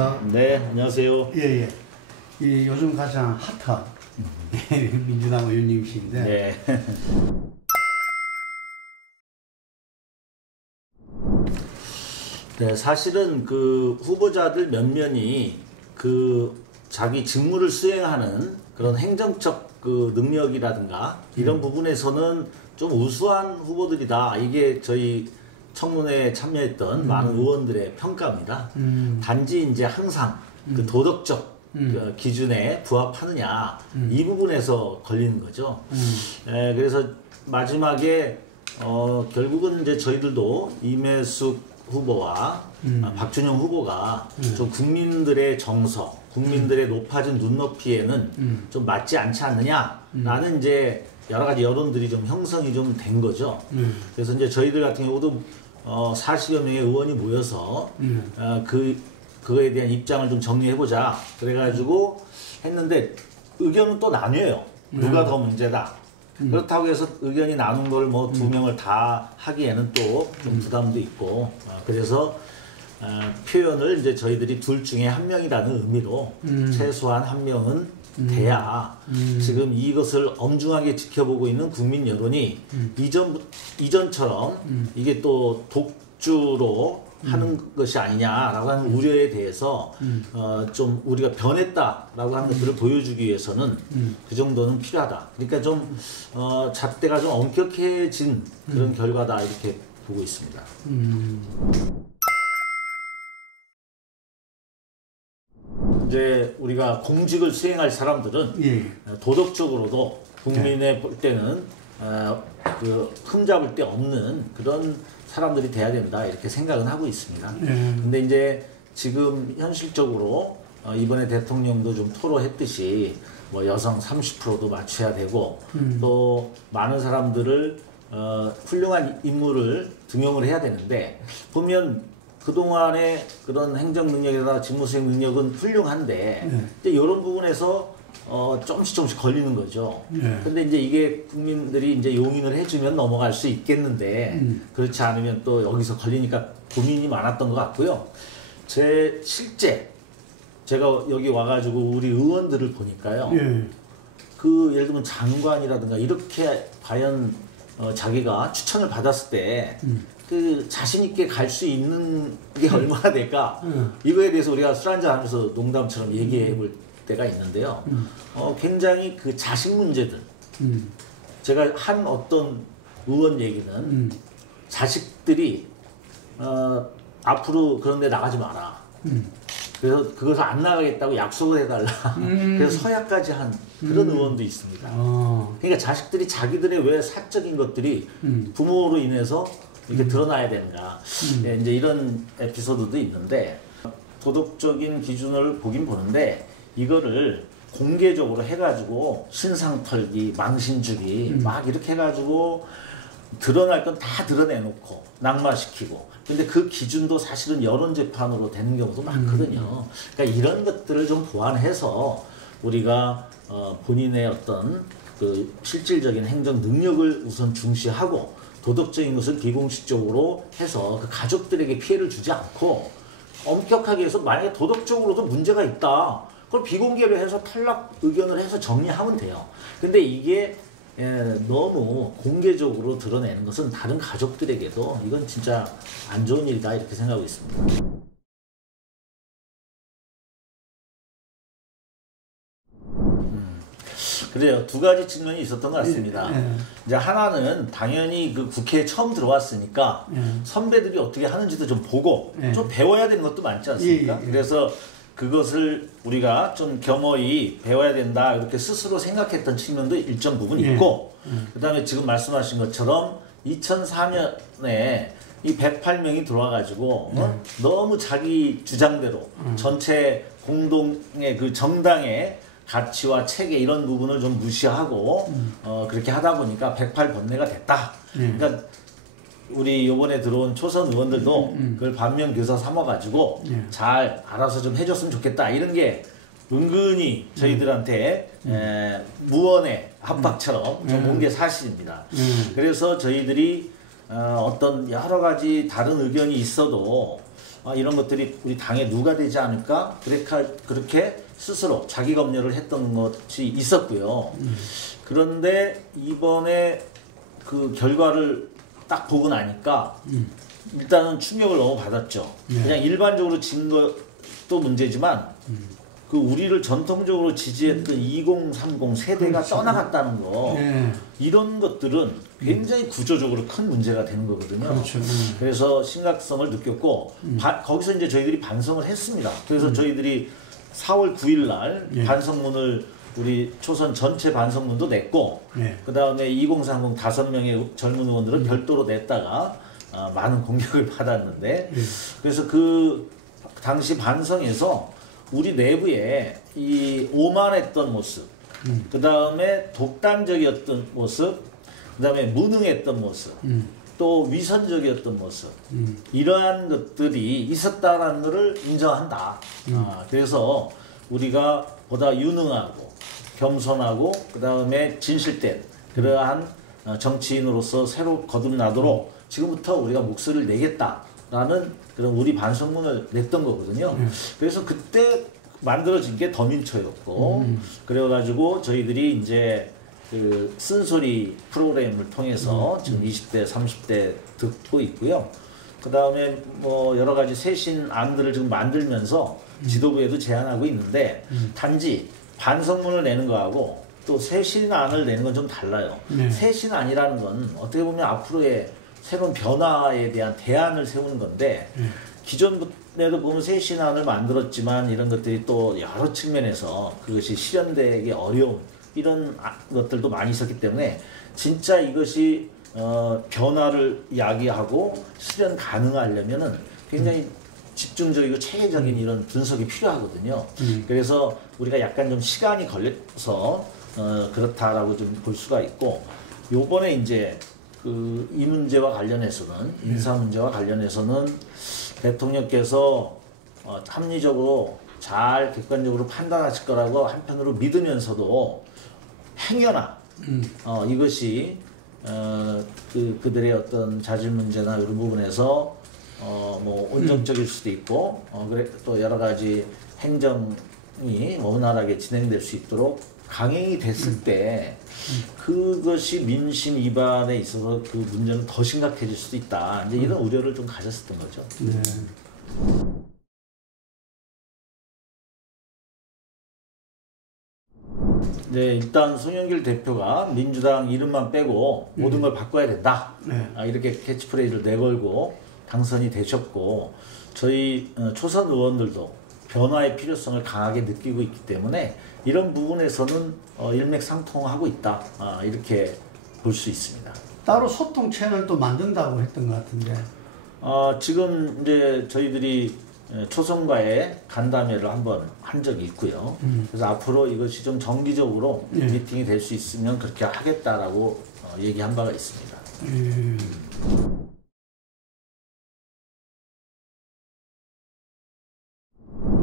안녕하십니까. 네, 안녕하세요. 예. 이 요즘 가장 핫한 민주당 의원님이신데. 네. 네, 사실은 그 후보자들 몇몇이 그 자기 직무를 수행하는 그런 행정적 그 능력이라든가 이런 부분에서는 좀 우수한 후보들이다. 이게 저희 청문회에 참여했던 많은 의원들의 평가입니다. 단지 이제 항상 그 도덕적 그 기준에 부합하느냐 이 부분에서 걸리는 거죠. 그래서 마지막에 결국은 이제 저희들도 임혜숙 후보와 박준영 후보가 좀 국민들의 정서, 국민들의 높아진 눈높이에는 좀 맞지 않지 않느냐라는 이제 여러 가지 여론들이 좀 형성이 좀 된 거죠. 그래서 이제 저희들 같은 경우도 40여 명의 의원이 모여서 그거에 대한 입장을 좀 정리해보자 그래가지고 했는데 의견은 또 나뉘어요. 누가 더 문제다. 그렇다고 해서 의견이 나눈 걸 뭐 두 명을 다 하기에는 또 좀 부담도 있고 그래서 표현을 이제 저희들이 둘 중에 한 명이라는 의미로 최소한 한 명은 돼야 지금 이것을 엄중하게 지켜보고 있는 국민 여론이 이전처럼 이게 또 독주로 하는 것이 아니냐라고 하는 우려에 대해서 좀 우리가 변했다라고 하는 것들을 보여주기 위해서는 그 정도는 필요하다. 그러니까 좀 잣대가 좀 엄격해진 그런 결과다 이렇게 보고 있습니다. 이제 우리가 공직을 수행할 사람들은 도덕적으로도 국민의 볼 때는 그 흠잡을 데 없는 그런 사람들이 돼야 된다 이렇게 생각은 하고 있습니다. 근데 이제 지금 현실적으로 이번에 대통령도 좀 토로했듯이 뭐 여성 30%도 맞춰야 되고 또 많은 사람들을 훌륭한 인물을 등용을 해야 되는데 보면 그동안의 그런 행정 능력이나 직무 수행 능력은 훌륭한데 이제 이런 부분에서 조금씩 걸리는 거죠. 근데 이제 이게 국민들이 이제 용인을 해주면 넘어갈 수 있겠는데 그렇지 않으면 또 여기서 걸리니까 고민이 많았던 것 같고요. 실제 제가 여기 와가지고 우리 의원들을 보니까요. 그 예를 들면 장관이라든가 이렇게 과연 자기가 추천을 받았을 때 그 자신 있게 갈 수 있는 게 얼마나 될까? 이거에 대해서 우리가 술 한잔 하면서 농담처럼 얘기해 볼 때가 있는데요. 굉장히 그 자식 문제들. 제가 한 어떤 의원 얘기는 자식들이 앞으로 그런 데 나가지 마라. 그래서 그것을 안 나가겠다고 약속을 해달라. 그래서 서약까지 한 그런 의원도 있습니다. 그러니까 자식들이 자기들의 왜 사적인 것들이 부모로 인해서 이렇게 드러나야 되는가. 이제 이런 에피소드도 있는데 도덕적인 기준을 보긴 보는데 이거를 공개적으로 해가지고 신상 털기, 망신 주기 막 이렇게 해가지고 드러날 건 다 드러내놓고 낙마시키고 근데 그 기준도 사실은 여론재판으로 되는 경우도 많거든요. 그러니까 이런 것들을 좀 보완해서 우리가 본인의 어떤 그 실질적인 행정 능력을 우선 중시하고 도덕적인 것을 비공식적으로 해서 그 가족들에게 피해를 주지 않고 엄격하게 해서 만약에 도덕적으로도 문제가 있다. 그걸 비공개로 해서 탈락 의견을 해서 정리하면 돼요. 근데 이게 너무 공개적으로 드러내는 것은 다른 가족들에게도 이건 진짜 안 좋은 일이다 이렇게 생각하고 있습니다. 그래요. 두 가지 측면이 있었던 것 같습니다. 이제 하나는 당연히 그 국회에 처음 들어왔으니까 선배들이 어떻게 하는지도 좀 보고 좀 배워야 되는 것도 많지 않습니까? 그래서 그것을 우리가 좀 겸허히 배워야 된다 이렇게 스스로 생각했던 측면도 일정 부분 있고 그 다음에 지금 말씀하신 것처럼 2004년에 이 108명이 들어와가지고 너무 자기 주장대로 전체 공동의 그 정당의 가치와 체계 이런 부분을 좀 무시하고 그렇게 하다 보니까 108 번뇌가 됐다. 그러니까 우리 요번에 들어온 초선 의원들도 그걸 반면교사 삼아가지고 잘 알아서 좀 해줬으면 좋겠다. 이런 게 은근히 저희들한테 무언의 압박처럼 좀 온 게 사실입니다. 그래서 저희들이 어떤 여러 가지 다른 의견이 있어도 이런 것들이 우리 당에 누가 되지 않을까 그렇게 스스로 자기 검열을 했던 것이 있었고요. 그런데 이번에 그 결과를 딱 보고 나니까 일단은 충격을 너무 받았죠. 그냥 일반적으로 진 것도 문제지만 그 우리를 전통적으로 지지했던 2030 세대가 그렇죠. 떠나갔다는 거 이런 것들은 굉장히 구조적으로 큰 문제가 되는 거거든요. 그렇죠. 그래서 심각성을 느꼈고 거기서 이제 저희들이 반성을 했습니다. 그래서 저희들이 4월 9일 날 반성문을 우리 초선 전체 반성문도 냈고 그 다음에 2030 5명의 젊은 의원들은 별도로 냈다가 많은 공격을 받았는데 그래서 그 당시 반성에서 우리 내부에 이 오만했던 모습, 그 다음에 독단적이었던 모습, 그 다음에 무능했던 모습, 또 위선적이었던 모습, 이러한 것들이 있었다는 것을 인정한다. 그래서 우리가 보다 유능하고 겸손하고 그 다음에 진실된 그러한 정치인으로서 새로 거듭나도록 지금부터 우리가 목소리를 내겠다라는 그런 우리 반성문을 냈던 거거든요. 그래서 그때 만들어진 게 더민초였고 그래가지고 저희들이 이제 그 쓴소리 프로그램을 통해서 지금 20대, 30대 듣고 있고요. 그 다음에 뭐 여러 가지 쇄신 안들을 지금 만들면서 지도부에도 제안하고 있는데 단지 반성문을 내는 거하고 또 쇄신안을 내는 건 좀 달라요. 쇄신안이라는 건 어떻게 보면 앞으로의 새로운 변화에 대한 대안을 세우는 건데 기존에도 보면 쇄신안을 만들었지만 이런 것들이 또 여러 측면에서 그것이 실현되기 어려운 이런 것들도 많이 있었기 때문에 진짜 이것이 변화를 야기하고 실현 가능하려면은 굉장히 집중적이고 체계적인 이런 분석이 필요하거든요. 그래서 우리가 약간 좀 시간이 걸려서 그렇다라고 좀 볼 수가 있고 요번에 이제 이 문제와 관련해서는 인사 문제와 관련해서는 대통령께서 합리적으로 잘 객관적으로 판단하실 거라고 한편으로 믿으면서도 행여나 이것이 그들의 어떤 자질 문제나 이런 부분에서 뭐 온정적일 수도 있고 그래 또 여러 가지 행정이 원활하게 진행될 수 있도록 강행이 됐을 때 그것이 민심 위반에 있어서 그 문제는 더 심각해질 수도 있다. 이제 이런 우려를 좀 가졌었던 거죠. 네, 일단 송영길 대표가 민주당 이름만 빼고 모든 걸 바꿔야 된다. 이렇게 캐치프레이즈를 내걸고 당선이 되셨고 저희 초선 의원들도 변화의 필요성을 강하게 느끼고 있기 때문에 이런 부분에서는 일맥상통하고 있다. 이렇게 볼 수 있습니다. 따로 소통 채널도 만든다고 했던 것 같은데. 지금 이제 저희들이 초선과의 간담회를 한번 한 적이 있고요. 그래서 앞으로 이것이 좀 정기적으로 미팅이 될 수 있으면 그렇게 하겠다라고 얘기한 바가 있습니다.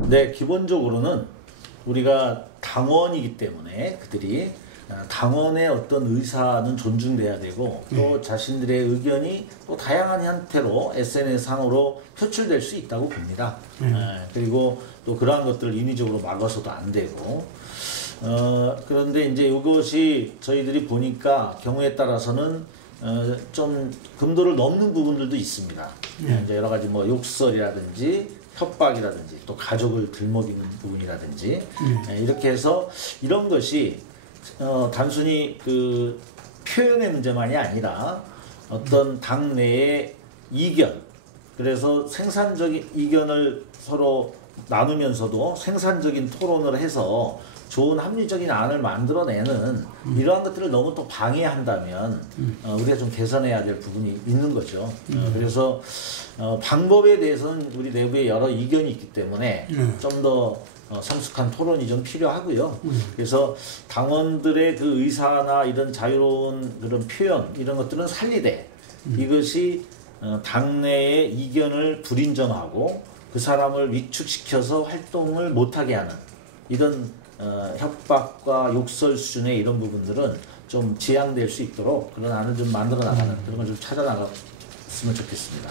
네, 기본적으로는 우리가 당원이기 때문에 그들이 당원의 어떤 의사는 존중돼야 되고 또 자신들의 의견이 또 다양한 형태로 SNS상으로 표출될 수 있다고 봅니다. 그리고 또 그러한 것들을 인위적으로 막아서도 안 되고 그런데 이제 이것이 저희들이 보니까 경우에 따라서는 좀 금도를 넘는 부분들도 있습니다. 이제 여러 가지 뭐 욕설이라든지 협박이라든지 또 가족을 들먹이는 부분이라든지 이렇게 해서 이런 것이 단순히 그 표현의 문제만이 아니라 어떤 당내의 이견 그래서 생산적인 이견을 서로 나누면서도 생산적인 토론을 해서 좋은 합리적인 안을 만들어내는 이러한 것들을 너무 또 방해한다면 우리가 좀 개선해야 될 부분이 있는 거죠. 그래서 방법에 대해서는 우리 내부에 여러 이견이 있기 때문에 좀 더 성숙한 토론이 좀 필요하고요. 그래서 당원들의 그 의사나 이런 자유로운 그런 표현 이런 것들은 살리되 이것이 당내의 이견을 불인정하고 그 사람을 위축시켜서 활동을 못하게 하는 이런 협박과 욕설 수준의 이런 부분들은 좀 지양될 수 있도록 그런 안을 좀 만들어 나가는 그런 걸 좀 찾아 나갔으면 좋겠습니다.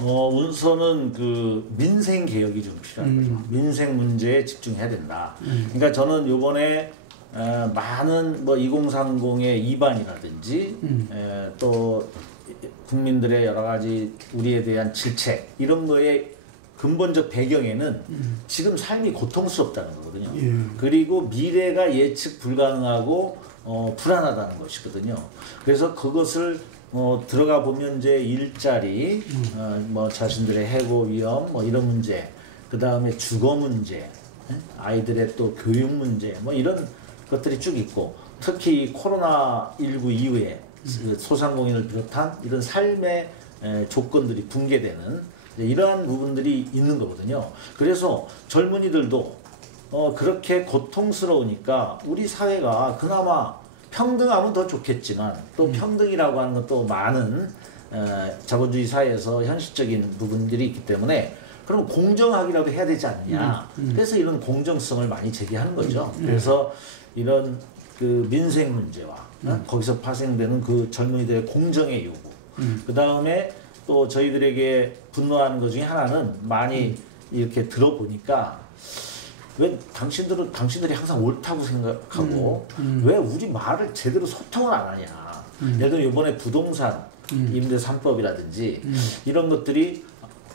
우선은 그 민생 개혁이 좀 필요한 거죠. 민생 문제에 집중해야 된다. 그러니까 저는 요번에 많은 뭐 2030의 이반이라든지 또 국민들의 여러 가지 우리에 대한 질책 이런 거에 근본적 배경에는 지금 삶이 고통스럽다는 거거든요. 그리고 미래가 예측 불가능하고 불안하다는 것이거든요. 그래서 그것을 들어가 보면 이제 일자리, 뭐 자신들의 해고 위험, 뭐 이런 문제, 그 다음에 주거 문제, 아이들의 또 교육 문제, 뭐 이런 것들이 쭉 있고, 특히 코로나19 이후에 소상공인을 비롯한 이런 삶의 조건들이 붕괴되는 이러한 부분들이 있는 거거든요. 그래서 젊은이들도 그렇게 고통스러우니까 우리 사회가 그나마 평등하면 더 좋겠지만 또 평등이라고 하는 것도 많은 자본주의 사회에서 현실적인 부분들이 있기 때문에 그럼 공정하기라도 해야 되지 않느냐. 그래서 이런 공정성을 많이 제기하는 거죠. 그래서 이런 그 민생 문제와 거기서 파생되는 그 젊은이들의 공정의 요구, 그 다음에 또 저희들에게 분노하는 것 중에 하나는 많이 이렇게 들어보니까 왜 당신들이 항상 옳다고 생각하고 왜 우리 말을 제대로 소통을 안 하냐. 예를 들어 이번에 부동산 임대 3법이라든지 이런 것들이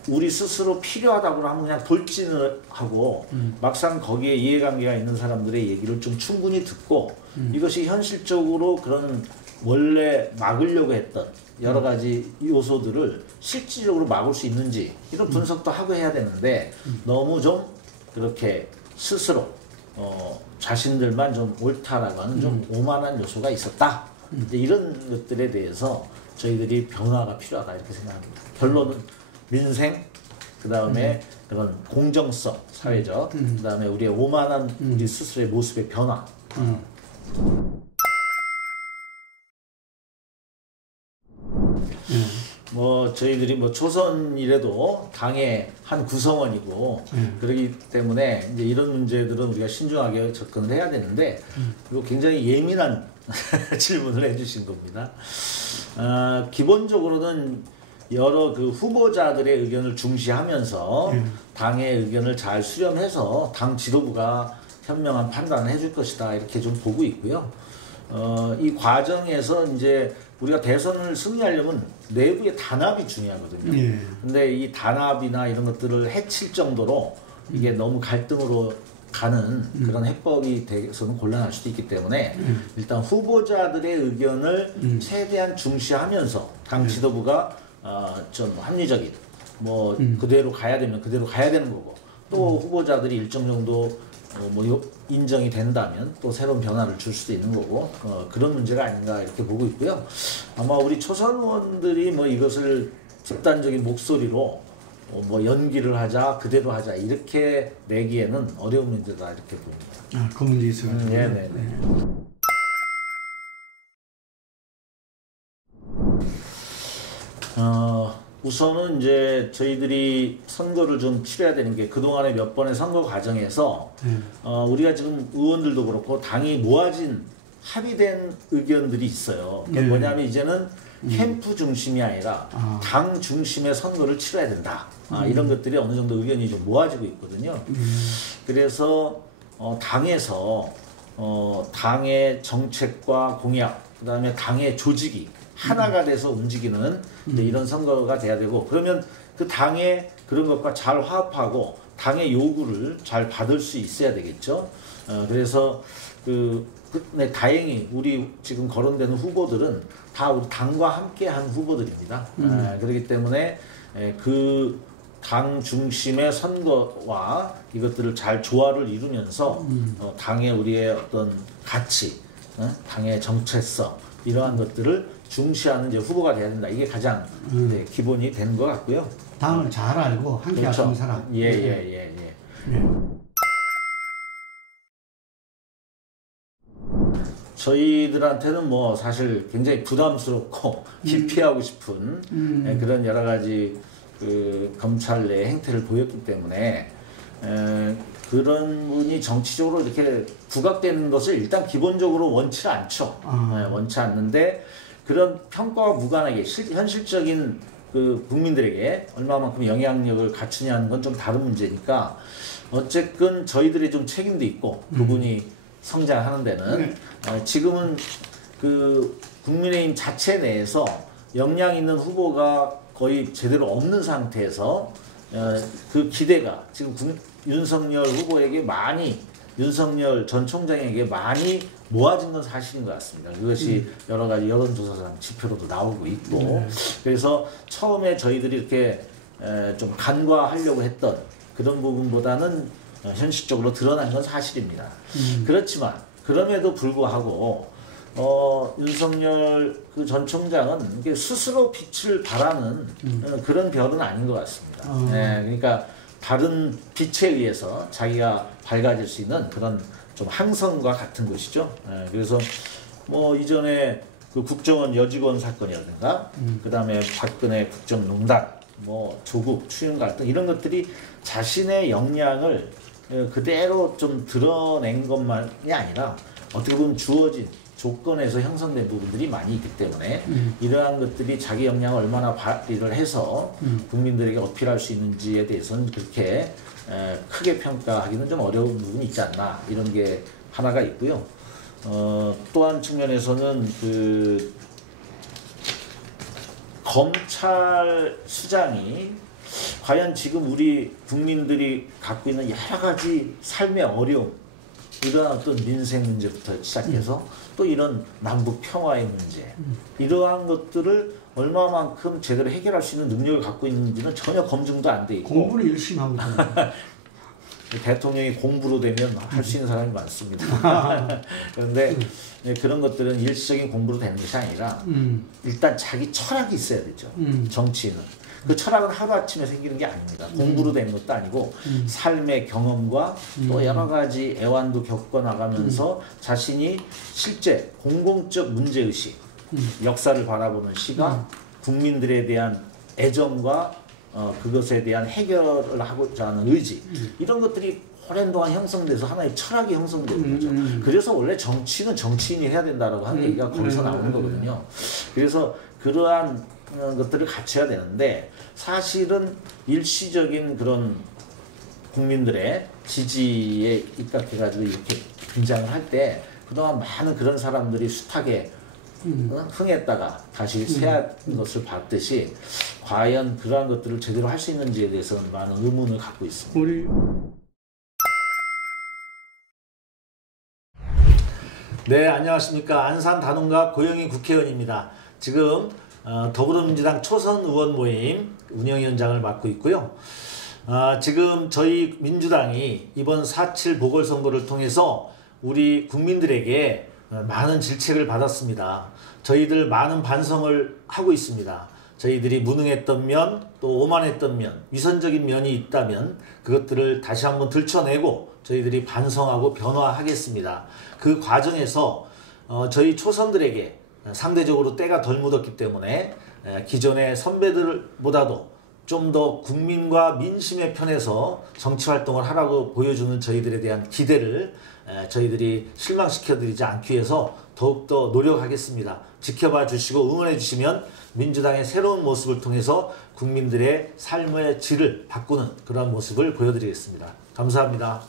우리 스스로 필요하다고 하면 그냥 돌진을 하고 막상 거기에 이해관계가 있는 사람들의 얘기를 좀 충분히 듣고 이것이 현실적으로 그런 원래 막으려고 했던 여러 가지 요소들을 실질적으로 막을 수 있는지 이런 분석도 하고 해야 되는데 너무 좀 그렇게 스스로 자신들만 좀 옳다라고 하는 좀 오만한 요소가 있었다. 이런 것들에 대해서 저희들이 변화가 필요하다 이렇게 생각합니다. 결론은 민생, 그 다음에 그런 공정성, 사회적, 그 다음에 우리의 오만한 우리 스스로의 모습의 변화. 뭐 저희들이 뭐 초선 이래도 당의 한 구성원이고 그러기 때문에 이제 이런 문제들은 우리가 신중하게 접근을 해야 되는데 그리고 굉장히 예민한 질문을 해주신 겁니다. 기본적으로는 여러 그 후보자들의 의견을 중시하면서 당의 의견을 잘 수렴해서 당 지도부가 현명한 판단을 해줄 것이다 이렇게 좀 보고 있고요. 이 과정에서 이제 우리가 대선을 승리하려면 내부의 단합이 중요하거든요. 근데 이 단합이나 이런 것들을 해칠 정도로 이게 너무 갈등으로 가는 그런 해법이 돼서는 곤란할 수도 있기 때문에 일단 후보자들의 의견을 최대한 중시하면서 당 지도부가 좀 합리적인 뭐 그대로 가야 되면 그대로 가야 되는 거고 또 후보자들이 일정 정도 뭐 인정이 된다면 또 새로운 변화를 줄 수도 있는 거고 그런 문제가 아닌가 이렇게 보고 있고요. 아마 우리 초선 의원들이 뭐 이것을 집단적인 목소리로 뭐 연기를 하자 그대로 하자 이렇게 내기에는 어려운 문제다 이렇게 봅니다. 그 문제 있어요. 네네네. 우선은 이제 저희들이 선거를 좀 치러야 되는 게 그동안에 몇 번의 선거 과정에서 우리가 지금 의원들도 그렇고 당이 모아진 합의된 의견들이 있어요. 그게 뭐냐면 이제는 캠프 중심이 아니라 당 중심의 선거를 치러야 된다. 이런 것들이 어느 정도 의견이 좀 모아지고 있거든요. 그래서 당에서 당의 정책과 공약, 그 다음에 당의 조직이 하나가 돼서 움직이는 이런 선거가 돼야 되고 그러면 그 당의 그런 것과 잘 화합하고 당의 요구를 잘 받을 수 있어야 되겠죠. 그래서 네, 다행히 우리 지금 거론되는 후보들은 다 우리 당과 함께한 후보들입니다. 그렇기 때문에 그 당 중심의 선거와 이것들을 잘 조화를 이루면서 당의 우리의 어떤 가치, 당의 정체성 이러한 것들을 중시하는 이제 후보가 돼야 된다. 이게 가장 네, 기본이 되는 것 같고요. 당을 잘 알고 함께 그렇죠. 하는 사람. 예. 저희들한테는 뭐 사실 굉장히 부담스럽고 기피하고 싶은 그런 여러 가지 그 검찰 내 행태를 보였기 때문에 그런 분이 정치적으로 이렇게 부각되는 것을 일단 기본적으로 원치 않죠. 원치 않는데 그런 평가와 무관하게 현실적인 그 국민들에게 얼마만큼 영향력을 갖추냐는 건 좀 다른 문제니까 어쨌든 저희들이 좀 책임도 있고 그분이 성장하는 데는 지금은 그 국민의힘 자체 내에서 역량 있는 후보가 거의 제대로 없는 상태에서 그 기대가 지금 윤석열 후보에게 많이 윤석열 전 총장에게 많이 모아진 건 사실인 것 같습니다. 그것이 여러 가지 여론조사상 지표로도 나오고 있고 그래서 처음에 저희들이 이렇게 좀 간과하려고 했던 그런 부분보다는 현실적으로 드러난 건 사실입니다. 그렇지만 그럼에도 불구하고 윤석열 그 전 총장은 이게 스스로 빛을 발하는 그런 별은 아닌 것 같습니다. 그러니까 다른 빛에 의해서 자기가 밝아질 수 있는 그런 좀 항성과 같은 것이죠. 그래서 뭐 이전에 그 국정원 여직원 사건이라든가 그다음에 박근혜 국정농단, 뭐 조국 추윤 갈등 이런 것들이 자신의 역량을 그대로 좀 드러낸 것만이 아니라 어떻게 보면 주어진 조건에서 형성된 부분들이 많이 있기 때문에 이러한 것들이 자기 역량을 얼마나 발휘를 해서 국민들에게 어필할 수 있는지에 대해서는 그렇게 크게 평가하기는 좀 어려운 부분이 있지 않나 이런 게 하나가 있고요. 또 한 측면에서는 그 검찰 수장이 과연 지금 우리 국민들이 갖고 있는 여러 가지 삶의 어려움, 이런 어떤 민생 문제부터 시작해서 또 이런 남북 평화의 문제, 이러한 것들을 얼마만큼 제대로 해결할 수 있는 능력을 갖고 있는지는 전혀 검증도 안 돼 있고 공부를 열심히 하고 있잖아요. 대통령이 공부로 되면 할 수 있는 사람이 많습니다. 그런데 그런 것들은 일시적인 공부로 되는 것이 아니라 일단 자기 철학이 있어야 되죠. 정치인은. 그 철학은 하루아침에 생기는 게 아닙니다. 공부로 되는 것도 아니고 삶의 경험과 또 여러 가지 애환도 겪어나가면서 자신이 실제 공공적 문제의식, 역사를 바라보는 시각, 국민들에 대한 애정과 그것에 대한 해결을 하고자 하는 의지, 이런 것들이 오랜 동안 형성돼서 하나의 철학이 형성되는 거죠. 그래서 원래 정치는 정치인이 해야 된다라고 하는 얘기가 거기서 나오는 거거든요. 그래서 그러한 것들을 갖춰야 되는데 사실은 일시적인 그런 국민들의 지지에 입각해가지고 이렇게 등장을 할 때 그동안 많은 그런 사람들이 숱하게 흥했다가 다시 쇠한 것을 봤듯이 과연 그러한 것들을 제대로 할 수 있는지에 대해서는 많은 의문을 갖고 있습니다. 네, 안녕하십니까. 안산 단원갑 고영희 국회의원입니다. 지금 더불어민주당 초선 의원 모임 운영위원장을 맡고 있고요. 지금 저희 민주당이 이번 4.7 보궐선거를 통해서 우리 국민들에게 많은 질책을 받았습니다. 저희들 많은 반성을 하고 있습니다. 저희들이 무능했던 면, 또 오만했던 면, 위선적인 면이 있다면 그것들을 다시 한번 들춰내고 저희들이 반성하고 변화하겠습니다. 그 과정에서 저희 초선들에게 상대적으로 때가 덜 묻었기 때문에 기존의 선배들보다도 좀 더 국민과 민심의 편에서 정치활동을 하라고 보여주는 저희들에 대한 기대를 저희들이 실망시켜드리지 않기 위해서 더욱더 노력하겠습니다. 지켜봐 주시고 응원해 주시면 민주당의 새로운 모습을 통해서 국민들의 삶의 질을 바꾸는 그런 모습을 보여드리겠습니다. 감사합니다.